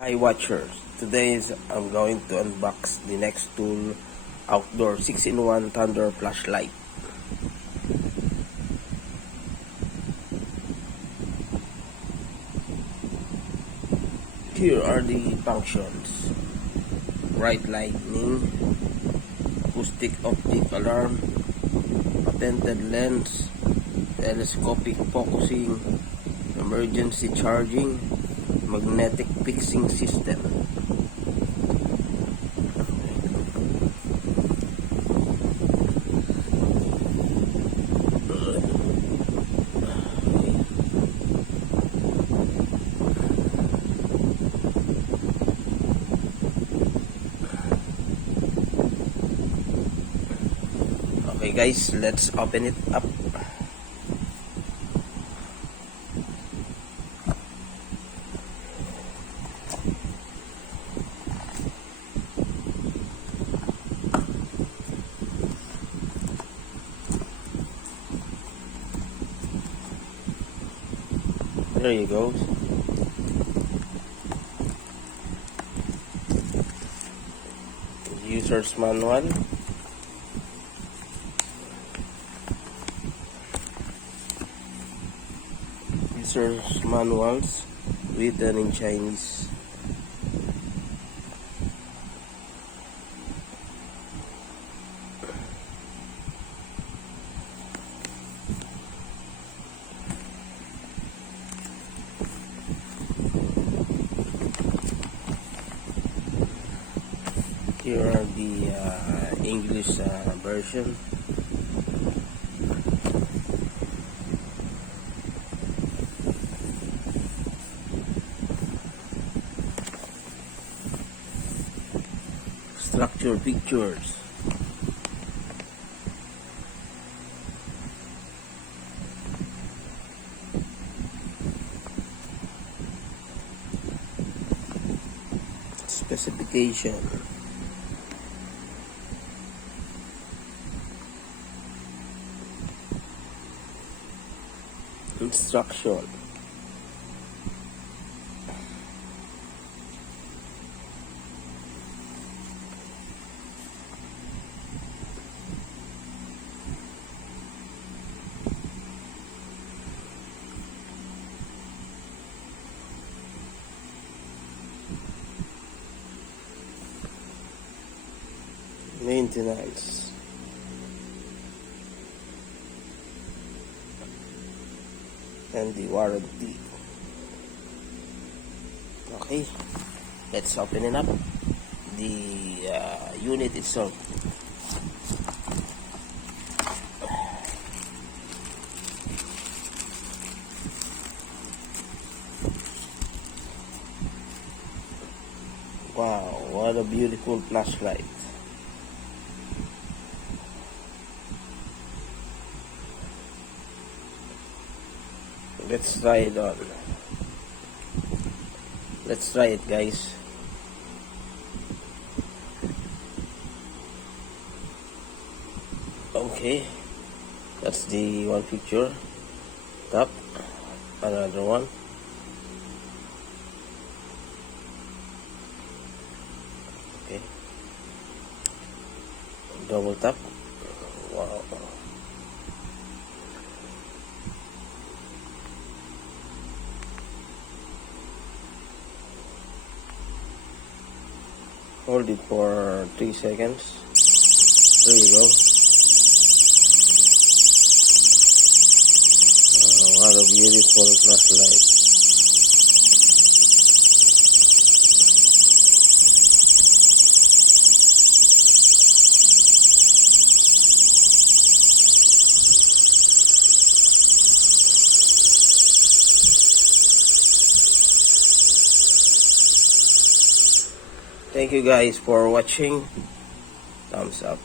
Hi watchers, today I'm going to unbox the NEXTOOL Outdoor 6-in-1 Thunder Flashlight. Here are the functions: bright lightning, acoustic optic alarm, patented lens, telescopic focusing, emergency charging, magnetic fixing system. Okay guys, let's open it up. There you go. User's manual. User's manuals written in Chinese. Here are the English version. Structure pictures. Specification. Instruction. Maintenance. And the warranty. Okay, let's open it up. The unit itself. Wow, what a beautiful flashlight. Let's try it on. Let's try it, guys. Okay, that's the one picture. Tap, another one. Okay, double tap. Wow. Hold it for 3 seconds. There you go. What a beautiful flashlight. Thank you guys for watching. Thumbs up.